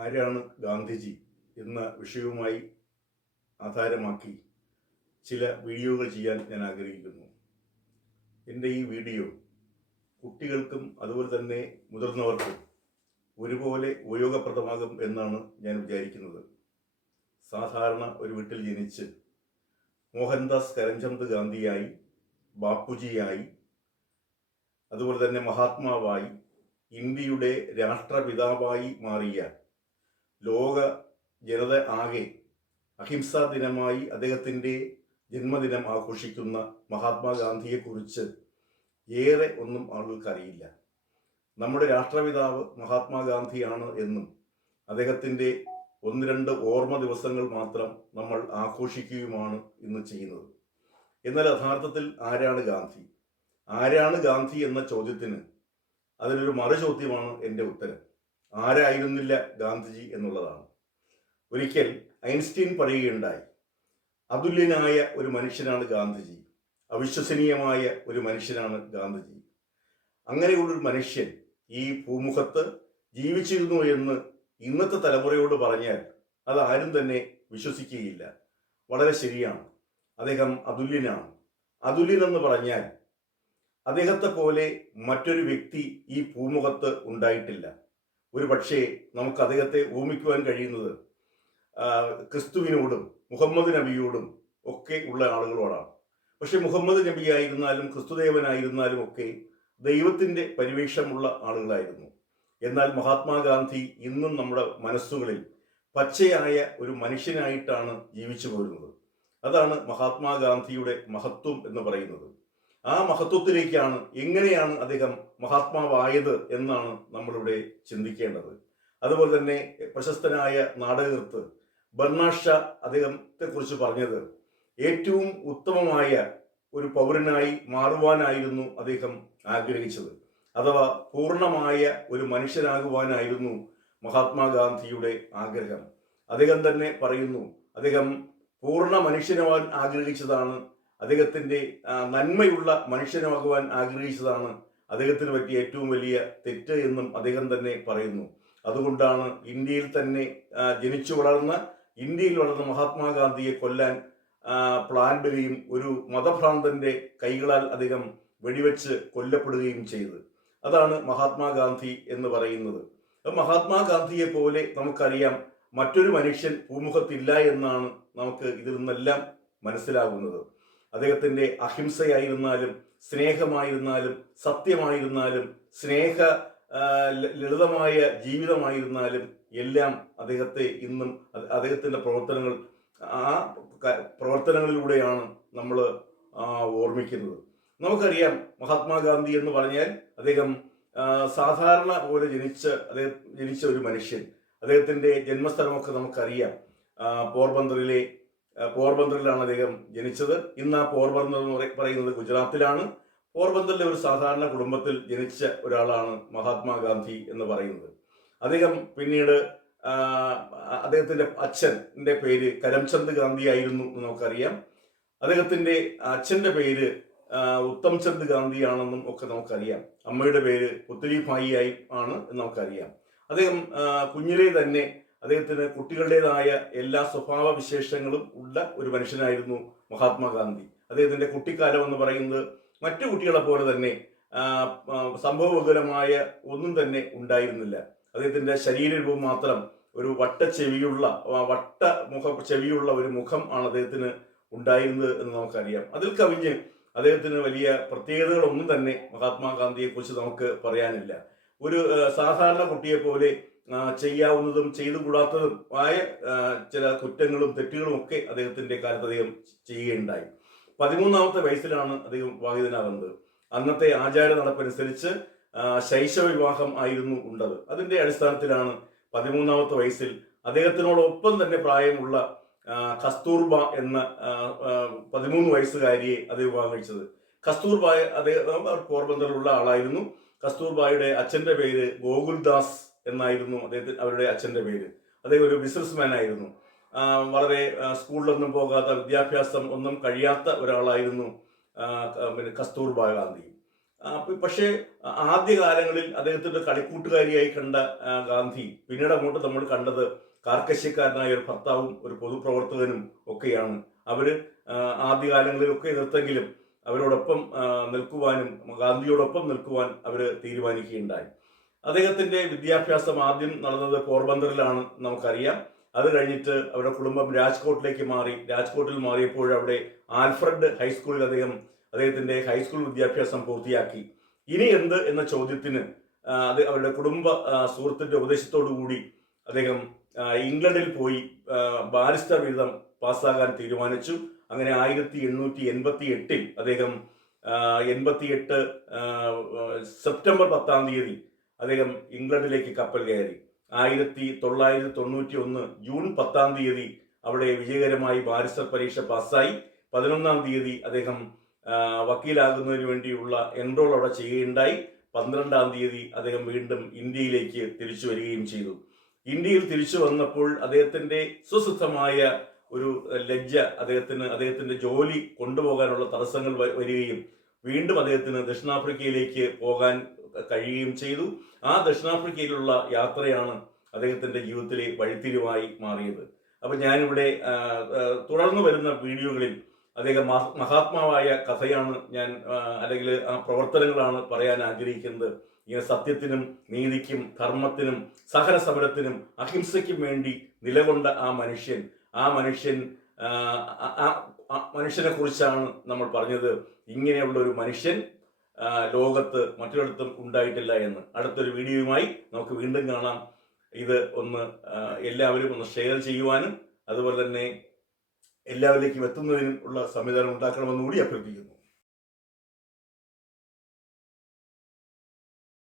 ആരാണ് ഗാന്ധിജി എന്ന വിഷയവുമായി ആധാരമാക്കി ചില വീഡിയോകൾ ചെയ്യാൻ ഞാൻ ആഗ്രഹിക്കുന്നു. എൻ്റെ ഈ വീഡിയോ കുട്ടികൾക്കും അതുപോലെ തന്നെ മുതിർന്നവർക്കും ഒരുപോലെ ഉപയോഗപ്രദമാകും എന്നാണ് ഞാൻ വിചാരിക്കുന്നത്. സാധാരണ ഒരു വീട്ടിൽ ജനിച്ച് മോഹൻദാസ് കരംചന്ദ് ഗാന്ധിയായി, ബാപ്പുജിയായി, അതുപോലെ തന്നെ മഹാത്മാവായി, ഇന്ത്യയുടെ രാഷ്ട്രപിതാവായി മാറിയ ലോക ജനത ആകെ അഹിംസാ ദിനമായി അദ്ദേഹത്തിൻ്റെ ജന്മദിനം ആഘോഷിക്കുന്ന മഹാത്മാഗാന്ധിയെക്കുറിച്ച് ഏറെ ഒന്നും ആളുകൾക്ക് അറിയില്ല. നമ്മുടെ രാഷ്ട്രപിതാവ് മഹാത്മാഗാന്ധിയാണ് എന്നും അദ്ദേഹത്തിൻ്റെ 1-2 ഓർമ്മ ദിവസങ്ങൾ മാത്രം നമ്മൾ ആഘോഷിക്കുകയുമാണ് ഇന്ന് ചെയ്യുന്നത്. എന്നാൽ യഥാർത്ഥത്തിൽ ആരാണ് ഗാന്ധി? ആരാണ് ഗാന്ധി എന്ന ചോദ്യത്തിന് അതിനൊരു മറുചോദ്യമാണ് എൻ്റെ ഉത്തരം. ആരായിരുന്നില്ല ഗാന്ധിജി എന്നുള്ളതാണ്. ഒരിക്കൽ ഐൻസ്റ്റീൻ പറയുകയുണ്ടായി, അതുല്യനായ ഒരു മനുഷ്യനാണ് ഗാന്ധിജി, അവിശ്വസനീയമായ ഒരു മനുഷ്യനാണ് ഗാന്ധിജി. അങ്ങനെയുള്ളൊരു മനുഷ്യൻ ഈ ഭൂമുഖത്ത് ജീവിച്ചിരുന്നു എന്ന് ഇന്നത്തെ തലമുറയോട് പറഞ്ഞാൽ അത് ആരും തന്നെ വിശ്വസിക്കുകയില്ല. വളരെ ശരിയാണ്, അദ്ദേഹം അതുല്യനാണ്. അതുല്യനെന്ന് പറഞ്ഞാൽ അദ്ദേഹത്തെ പോലെ മറ്റൊരു വ്യക്തി ഈ ഭൂമുഖത്ത് ഉണ്ടായിട്ടില്ല. ഒരു പക്ഷേ നമുക്ക് അദ്ദേഹത്തെ ഓർമ്മിക്കുവാൻ കഴിയുന്നത് ക്രിസ്തുവിനോടും മുഹമ്മദ് നബിയോടും ഒക്കെ ഉള്ള ആളുകളോടാണ്. പക്ഷെ മുഹമ്മദ് നബി ആയിരുന്നാലും ക്രിസ്തുദേവനായിരുന്നാലും ഒക്കെ ദൈവത്തിൻ്റെ പരിവേഷമുള്ള ആളുകളായിരുന്നു. എന്നാൽ മഹാത്മാഗാന്ധി ഇന്നും നമ്മുടെ മനസ്സുകളിൽ പച്ചയായ ഒരു മനുഷ്യനായിട്ടാണ് ജീവിച്ചു പോരുന്നത്. അതാണ് മഹാത്മാഗാന്ധിയുടെ മഹത്വം എന്ന് പറയുന്നത്. ആ മഹത്വത്തിലേക്കാണ്, എങ്ങനെയാണ് അദ്ദേഹം മഹാത്മാവായത് എന്നാണ് നമ്മളിവിടെ ചിന്തിക്കേണ്ടത്. അതുപോലെ തന്നെ പ്രശസ്തനായ നാടകകൃത്ത് ബർണാഡ് ഷാ അദ്ദേഹത്തെക്കുറിച്ച് പറഞ്ഞത്, ഏറ്റവും ഉത്തമമായ ഒരു പൗരനായി മാറുവാനായിരുന്നു അദ്ദേഹം ആഗ്രഹിച്ചത്. അഥവാ പൂർണ്ണമായ ഒരു മനുഷ്യനാകുവാനായിരുന്നു മഹാത്മാഗാന്ധിയുടെ ആഗ്രഹം. അദ്ദേഹം തന്നെ പറയുന്നു, അദ്ദേഹം പൂർണ്ണ മനുഷ്യനാവാൻ ആഗ്രഹിച്ചതാണ്, അദ്ദേഹത്തിൻ്റെ നന്മയുള്ള മനുഷ്യനാകുവാൻ ആഗ്രഹിച്ചതാണ് അദ്ദേഹത്തിന് പറ്റിയ ഏറ്റവും വലിയ തെറ്റ് എന്നും അദ്ദേഹം തന്നെ പറയുന്നു. അതുകൊണ്ടാണ് ഇന്ത്യയിൽ തന്നെ ജനിച്ചു വളർന്ന, ഇന്ത്യയിൽ വളർന്ന മഹാത്മാഗാന്ധിയെ കൊല്ലാൻ പ്ലാൻ വരികയും ഒരു മതഭ്രാന്തന്റെ കൈകളാൽ അദ്ദേഹം വെടിവെച്ച് കൊല്ലപ്പെടുകയും ചെയ്തത്. അതാണ് മഹാത്മാഗാന്ധി എന്ന് പറയുന്നത്. മഹാത്മാഗാന്ധിയെ പോലെ നമുക്കറിയാം മറ്റൊരു മനുഷ്യൻ ഭൂമുഖത്തില്ല എന്നാണ് നമുക്ക് ഇതിൽ നിന്നെല്ലാം മനസ്സിലാകുന്നത്. അദ്ദേഹത്തിൻ്റെ അഹിംസയായിരുന്നാലും സ്നേഹമായിരുന്നാലും സത്യമായിരുന്നാലും ലളിതമായ ജീവിതമായിരുന്നാലും എല്ലാം അദ്ദേഹത്തെ ഇന്നും അദ്ദേഹത്തിൻ്റെ പ്രവർത്തനങ്ങളിലൂടെയാണ് നമ്മൾ ഓർമ്മിക്കുന്നത്. നമുക്കറിയാം മഹാത്മാഗാന്ധി എന്ന് പറഞ്ഞാൽ അദ്ദേഹം സാധാരണ പോലെ ജനിച്ച ഒരു മനുഷ്യൻ. അദ്ദേഹത്തിൻ്റെ ജന്മസ്ഥലമൊക്കെ നമുക്കറിയാം. പോർബന്തറിലാണ് അദ്ദേഹം ജനിച്ചത്. ഇന്ന് ആ പോർബന്തർ എന്ന് പറയുന്നത് ഗുജറാത്തിലാണ്. പോർബന്തറിലെ ഒരു സാധാരണ കുടുംബത്തിൽ ജനിച്ച ഒരാളാണ് മഹാത്മാഗാന്ധി എന്ന് പറയുന്നത്. അദ്ദേഹം പിന്നീട് അദ്ദേഹത്തിൻ്റെ അച്ഛൻ്റെ പേര് കരംചന്ദ് ഗാന്ധി ആയിരുന്നു എന്ന് നമുക്കറിയാം. അദ്ദേഹത്തിൻ്റെ അച്ഛൻ്റെ പേര് ഉത്തംചന്ദ് ഗാന്ധി ആണെന്നും ഒക്കെ നമുക്കറിയാം. അമ്മയുടെ പേര് പുത്ലിഭായി ആയി ആണ് എന്ന് നമുക്കറിയാം. അദ്ദേഹം കുഞ്ഞിലെ തന്നെ അദ്ദേഹത്തിന് കുട്ടികളുടേതായ എല്ലാ സ്വഭാവ വിശേഷങ്ങളും ഉള്ള ഒരു മനുഷ്യനായിരുന്നു മഹാത്മാഗാന്ധി. അദ്ദേഹത്തിൻ്റെ കുട്ടിക്കാലം എന്ന് പറയുന്നത് മറ്റു കുട്ടികളെ പോലെ തന്നെ സംഭവബഹുലമായ ഒന്നും തന്നെ ഉണ്ടായിരുന്നില്ല. അദ്ദേഹത്തിൻ്റെ ശരീരരൂപം മാത്രം ഒരു ചെവിയുള്ള ഒരു മുഖം ആണ് അദ്ദേഹത്തിന് ഉണ്ടായിരുന്നത് എന്ന് നമുക്കറിയാം. അതിൽ കവിഞ്ഞ് അദ്ദേഹത്തിന് വലിയ പ്രത്യേകതകളൊന്നും തന്നെ മഹാത്മാഗാന്ധിയെ കുറിച്ച് നമുക്ക് പറയാനില്ല. ഒരു സാധാരണ കുട്ടിയെ പോലെ ചെയ്യാവുന്നതും ചെയ്തുകൂടാത്തതും ആയ ചില കുറ്റങ്ങളും തെറ്റുകളും ഒക്കെ അദ്ദേഹത്തിൻ്റെ കാലത്ത് അദ്ദേഹം ചെയ്യുകയുണ്ടായി. 13ാമത്തെ വയസ്സിലാണ് അദ്ദേഹം വിവാഹിതനാകുന്നത്. അന്നത്തെ ആചാര നടപ്പനുസരിച്ച് ശൈശവ വിവാഹം ആയിരുന്നു ഉള്ളത്. അതിൻ്റെ അടിസ്ഥാനത്തിലാണ് 13ാമത്തെ വയസ്സിൽ അദ്ദേഹത്തിനോടൊപ്പം തന്നെ പ്രായമുള്ള കസ്തൂർബ എന്ന 13 വയസ്സുകാരിയെ അദ്ദേഹം വിവാഹം കഴിച്ചത്. കസ്തൂർബ അദ്ദേഹം പോർബന്തറിലുള്ള ആളായിരുന്നു. കസ്തൂർബായുടെ അച്ഛൻ്റെ പേര് ഗോകുൽദാസ് എന്നായിരുന്നു അവരുടെ അച്ഛൻ്റെ പേര്. അദ്ദേഹം ഒരു ബിസിനസ്മാൻ ആയിരുന്നു. വളരെ സ്കൂളിലൊന്നും പോകാത്ത, വിദ്യാഭ്യാസം ഒന്നും കഴിയാത്ത ഒരാളായിരുന്നു കസ്തൂർബ ഗാന്ധി. പക്ഷേ ആദ്യകാലങ്ങളിൽ അദ്ദേഹത്തിന്റെ കളിക്കൂട്ടുകാരിയായി കണ്ട ഗാന്ധി പിന്നീട് അങ്ങോട്ട് നമ്മൾ കണ്ടത് കാർക്കശ്യക്കാരനായ ഒരു ഭർത്താവും ഒരു പൊതുപ്രവർത്തകനും ഒക്കെയാണ്. അവര് ആദ്യകാലങ്ങളിലൊക്കെ എതിർത്തെങ്കിലും അവരോടൊപ്പം നിൽക്കുവാനും ഗാന്ധിയോടൊപ്പം നിൽക്കുവാൻ അവർ തീരുമാനിക്കുകയുണ്ടായി. അദ്ദേഹത്തിന്റെ വിദ്യാഭ്യാസം ആദ്യം നടന്നത് പോർബന്തറിലാണ് നമുക്കറിയാം. അത് കഴിഞ്ഞിട്ട് അവരുടെ കുടുംബം രാജ്കോട്ടിലേക്ക് മാറി. രാജ്കോട്ടിൽ മാറിയപ്പോൾ അവിടെ ആൽഫ്രഡ് ഹൈസ്കൂളിൽ അദ്ദേഹത്തിന്റെ ഹൈസ്കൂൾ വിദ്യാഭ്യാസം പൂർത്തിയാക്കി. ഇനി എന്ത് എന്ന ചോദ്യത്തിന് അത് അവരുടെ കുടുംബ സുഹൃത്തിന്റെ ഉപദേശത്തോടു കൂടി അദ്ദേഹം ഇംഗ്ലണ്ടിൽ പോയി ബാരിസ്റ്റർ ബിരുദം പാസ്സാകാൻ തീരുമാനിച്ചു. അങ്ങനെ 1888 അദ്ദേഹം 88 സെപ്റ്റംബർ 10 അദ്ദേഹം ഇംഗ്ലണ്ടിലേക്ക് കപ്പൽ കയറി. 1991 ജൂൺ 10 അവിടെ വിജയകരമായി ബാരിസ്റ്റർ പരീക്ഷ പാസ്സായി. 11 അദ്ദേഹം വക്കീലാകുന്നതിന് വേണ്ടിയുള്ള എൻറോൾ അവിടെ ചെയ്യുകയുണ്ടായി. 12 അദ്ദേഹം വീണ്ടും ഇന്ത്യയിലേക്ക് തിരിച്ചു വരികയും ചെയ്തു. ഇന്ത്യയിൽ തിരിച്ചു വന്നപ്പോൾ അദ്ദേഹത്തിന്റെ സ്വസിദ്ധമായ ഒരു ലജ്ജ അദ്ദേഹത്തിന്റെ ജോലി കൊണ്ടുപോകാനുള്ള തടസ്സങ്ങൾ വരികയും വീണ്ടും അദ്ദേഹത്തിന് ദക്ഷിണാഫ്രിക്കയിലേക്ക് പോകാൻ കഴിയുകയും ചെയ്തു. ആ ദക്ഷിണാഫ്രിക്കയിലുള്ള യാത്രയാണ് അദ്ദേഹത്തിന്റെ ജീവിതത്തിലെ വഴിത്തിരിവായി മാറിയത്. അപ്പൊ ഞാനിവിടെ തുടർന്ന് വരുന്ന വീഡിയോകളിൽ അദ്ദേഹം മഹാത്മാവായ കഥയാണ് ഞാൻ അല്ലെങ്കിൽ ആ പ്രവർത്തനങ്ങളാണ് പറയാൻ ആഗ്രഹിക്കുന്നത്. ഇങ്ങനെ സത്യത്തിനും നീതിക്കും ധർമ്മത്തിനും സഹന സമരത്തിനും അഹിംസയ്ക്കും വേണ്ടി നിലകൊണ്ട ആ മനുഷ്യനെ കുറിച്ചാണ് നമ്മൾ പറഞ്ഞത്. ഇങ്ങനെയുള്ള ഒരു മനുഷ്യൻ ലോകത്ത് മറ്റൊരിടത്തും ഉണ്ടായിട്ടില്ല എന്ന്. അടുത്തൊരു വീഡിയോയുമായി നമുക്ക് വീണ്ടും കാണാം. ഇത് എല്ലാവരും ഒന്ന് ഷെയർ ചെയ്യുവാനും അതുപോലെ തന്നെ എല്ലാവരിലേക്കും എത്തുന്നതിനും ഉള്ള സംവിധാനം ഉണ്ടാക്കണമെന്നുകൂടി അഭ്യർത്ഥിക്കുന്നു.